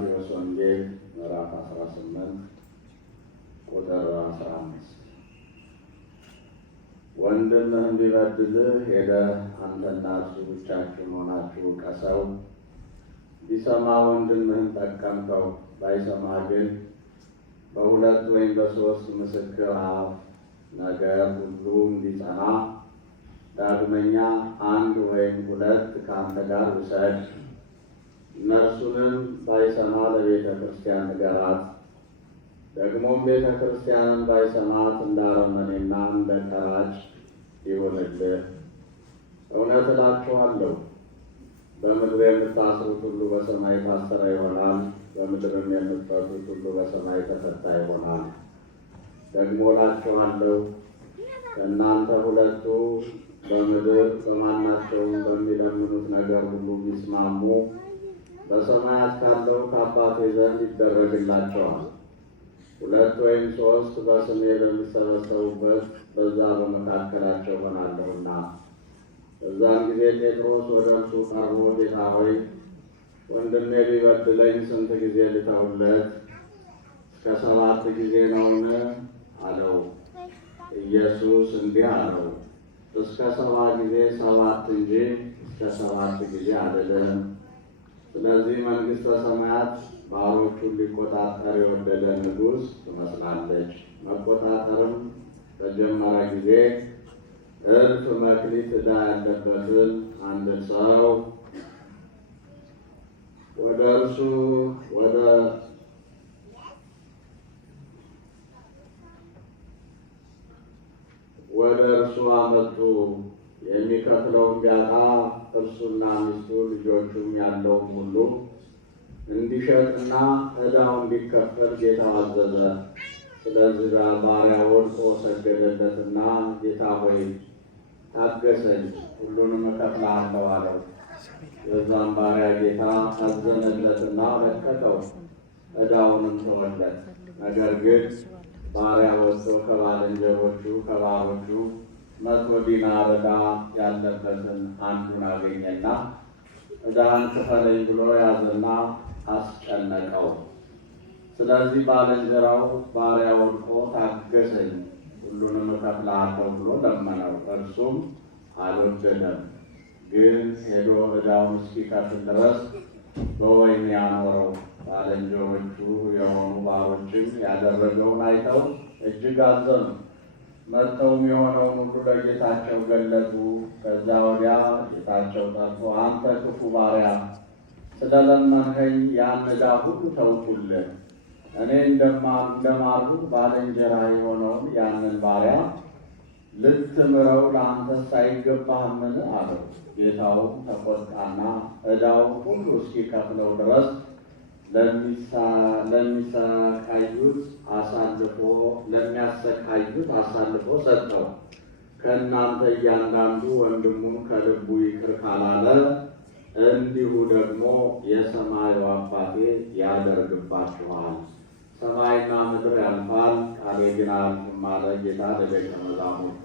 የማቴዎስ ወንጌል ምዕራፍ 18 ቁጥር 15 ወንድምህም ቢበድልህ ሄደህ አንተና እርሱ ብቻችሁን ሆናችሁ ውቀሰው። ቢሰማ ወንድምህን ጠቀምከው፣ ባይሰማ ግን በሁለት ወይም በሦስት ምስክር አፍ ነገር ሁሉ እንዲጸና ዳግመኛ አንድ ወይም ሁለት ከአንተ ጋር ውሰድ። እነርሱንም ባይሰማ ለቤተ ክርስቲያን ንገራት። ደግሞም ቤተ ክርስቲያንን ባይሰማት እንደ አረመኔና እንደ ቀራጭ ይሁንልህ። እውነት እላችኋለሁ በምድር የምታስሩት ሁሉ በሰማይ የታሰረ ይሆናል፣ በምድርም የምትፈቱት ሁሉ በሰማይ የተፈታ ይሆናል። ደግሞ እላችኋለሁ ከእናንተ ሁለቱ በምድር በማናቸውም በሚለምኑት ነገር ሁሉ ቢስማሙ በሰማያት ካለው ከአባቴ ዘንድ ይደረግላቸዋል። ሁለት ወይም ሦስት በስሜ በሚሰበሰቡበት በዛ በመካከላቸው ሆናለሁና። በዛም ጊዜ ጴጥሮስ ወደ እርሱ ቀርቦ ጌታ ሆይ ወንድሜ ቢበድለኝ ስንት ጊዜ ልተውለት? እስከ 7 ጊዜ ነውን? አለው። ኢየሱስ እንዲህ አለው፣ እስከ 7 ጊዜ 7 እንጂ እስከ 7 ጊዜ አይደለም። ስለዚህ መንግሥተ ሰማያት ባሮቹን ሊቆጣጠር የወደደ ንጉሥ ትመስላለች። መቆጣጠርም በጀመረ ጊዜ እልፍ መክሊት ዕዳ ያለበትን አንድ ሰው ወደ እርሱ አመጡ። የሚከፍለውን ቢያጣ እርሱና ሚስቱ ልጆቹም ያለውም ሁሉ እንዲሸጥና ዕዳው እንዲከፈል ጌታው አዘዘ። ስለዚህ ባሪያ ወድቆ ሰገደለትና ጌታ ሆይ ታገሰኝ፣ ሁሉንም እከፍልሃለሁ አለው። የዛም ባሪያ ጌታ አዘነለትና ለቀቀው፣ ዕዳውንም ተወለት። ነገር ግን ባሪያ ወጥቶ ከባልንጀሮቹ ከባሮቹ 100 ዲናር ዕዳ ያለበትን አንዱን አገኘና ዕዳህን ክፈለኝ ብሎ ያዘና አስጨነቀው። ስለዚህ ባልንጀራው ባሪያ ወድቆ ታገሰኝ፣ ሁሉንም እከፍልሃለሁ ብሎ ለመነው። እርሱም አልወደደም፣ ግን ሄዶ ዕዳውን እስኪከፍል ድረስ በወህኒ ያኖረው። ባልንጀሮቹ የሆኑ ባሮችም ያደረገውን አይተው እጅግ አዘኑ። መጥተውም የሆነውን ሁሉ ለጌታቸው ገለጡ። ከዛ ወዲያ ጌታቸው ጠርቶ አንተ ክፉ ባሪያ፣ ስለለመንኸኝ ያን ዕዳ ሁሉ ተውኩልህ። እኔ እንደማሉ ባልንጀራ የሆነውን ያንን ባሪያ ልትምረው ለአንተስ አይገባህምን? አለው። ጌታውም ተቆጣና ዕዳው ሁሉ እስኪከፍለው ድረስ ለሚያሰቃዩት አሳልፎ ሰጠው። ከእናንተ እያንዳንዱ ወንድሙን ከልቡ ይቅር ካላለ እንዲሁ ደግሞ የሰማዩ አባቴ ያደርግባችኋል። ሰማይና ምድር ያልፋል፣ ቃሌ ግን አያልፍም አለ ጌታ ለደቀ መዛሙርቱ።